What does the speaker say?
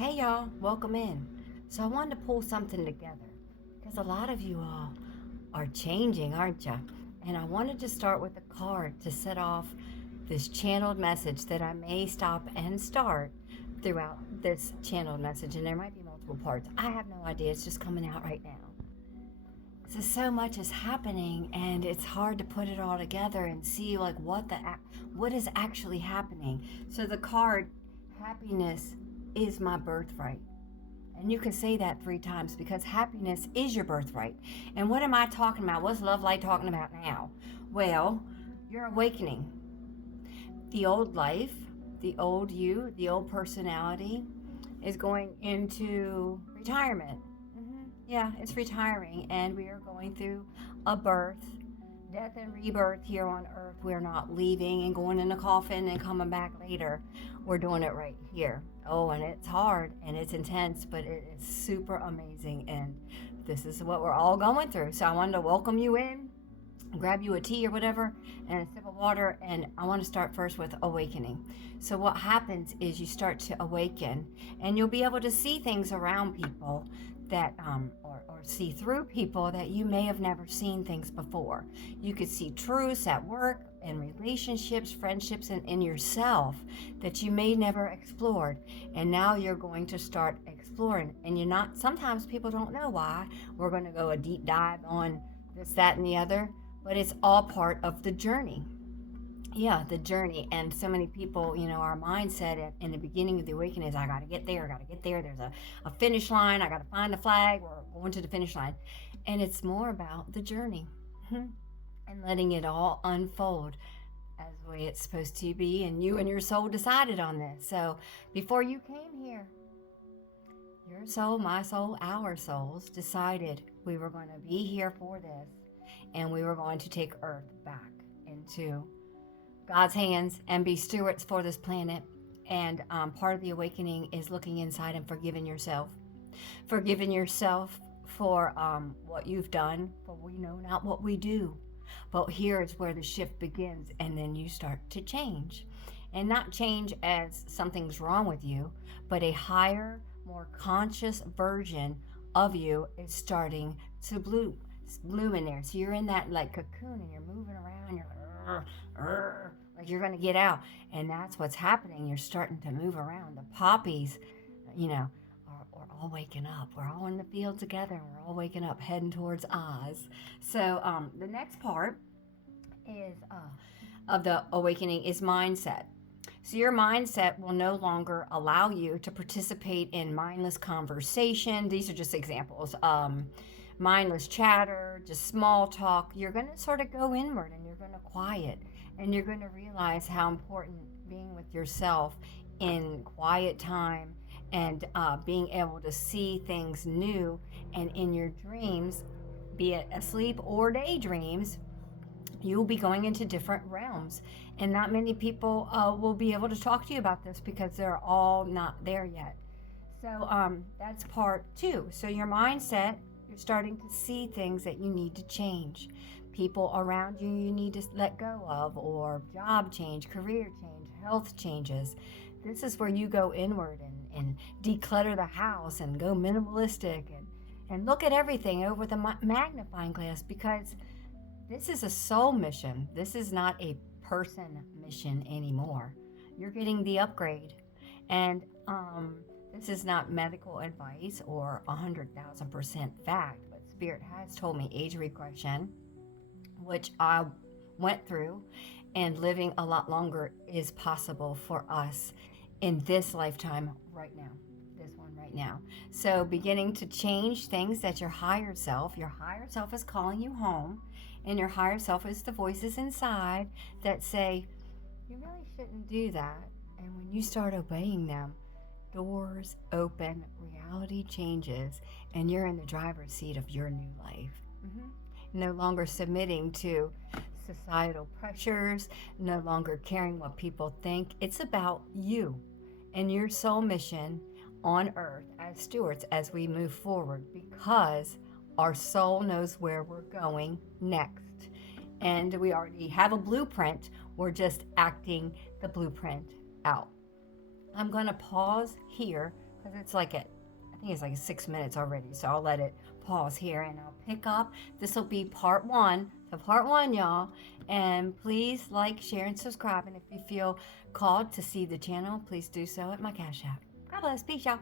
Hey y'all, welcome in. So I wanted to pull something together because a lot of you all are changing, aren't you? And I wanted to start with a card to set off this channeled message that I may stop and start throughout this channeled message. And there might be multiple parts. I have no idea. It's just coming out right now. So much is happening and it's hard to put it all together and see like what is actually happening. So the card happiness is my birthright. And you can say that 3 times because happiness is your birthright. And what am I talking about? What's Love Light talking about now? Well, you're awakening. The old life, the old you, the old personality is going into retirement. Yeah, it's retiring, and we are going through a birth, death, and rebirth here on earth. We're not leaving and going in a coffin and coming back later. We're doing it right here. Oh, and it's hard and it's intense, but it is super amazing, and this is what we're all going through. So I wanted to welcome you in, grab you a tea or whatever, and a sip of water, and I want to start first with awakening. So what happens is you start to awaken, and you'll be able to see things around people that or see through people that you may have never seen things before. You could see truths at work, in relationships, friendships, and in yourself that you may never explored. And now you're going to start exploring. And sometimes people don't know why. We're going to go a deep dive on this, that, and the other, but it's all part of the journey. Yeah, the journey. And so many people, our mindset in the beginning of the awakening is, I got to get there. There's a finish line. I got to find the flag. We're going to the finish line. And it's more about the journey and letting it all unfold as the way it's supposed to be. And you and your soul decided on this. So before you came here, your soul, my soul, our souls decided we were going to be here for this. And we were going to take Earth back into God's hands and be stewards for this planet. And part of the awakening is looking inside and forgiving yourself. Forgiving yourself for what you've done, for we know not what we do. But here is where the shift begins, and then you start to change. And not change as something's wrong with you, but a higher, more conscious version of you is starting to bloom in there. So you're in that like cocoon and you're moving around, you're like you're going to get out. And that's what's happening. You're starting to move around. The poppies, are all waking up. We're all in the field together, and we're all waking up, heading towards Oz. So the next part is of the awakening is mindset. So your mindset will no longer allow you to participate in mindless conversation. These are just examples. Mindless chatter, just small talk. You're going to sort of go inward, and you're going to quiet, and you're going to realize how important being with yourself in quiet time and being able to see things new. And in your dreams, be it asleep or daydreams, you'll be going into different realms. And not many people will be able to talk to you about this because they're all not there yet. So that's part 2. So your mindset, you're starting to see things that you need to change. People around you need to let go of, or job change, career change, health changes. This is where you go inward and declutter the house and go minimalistic and look at everything over the magnifying glass, because this is a soul mission. This is not a person mission anymore. You're getting the upgrade. And this is not medical advice or 100,000% fact, but Spirit has told me age regression, which I went through, and living a lot longer is possible for us in this lifetime right now, this one right now. So beginning to change things that your higher self is calling you home, and your higher self is the voices inside that say, you really shouldn't do that. And when you start obeying them, doors open, reality changes, and you're in the driver's seat of your new life. No longer submitting to societal pressures, no longer caring what people think. It's about you and your soul mission on earth as stewards as we move forward, because our soul knows where we're going next. And we already have a blueprint. We're just acting the blueprint out. I'm going to pause here because it's like I think it's like 6 minutes already. So I'll let it pause here and I'll pick up. This will be part one. So part one, y'all. And please like, share, and subscribe. And if you feel called to see the channel, please do so at my Cash App. God bless. Peace, y'all.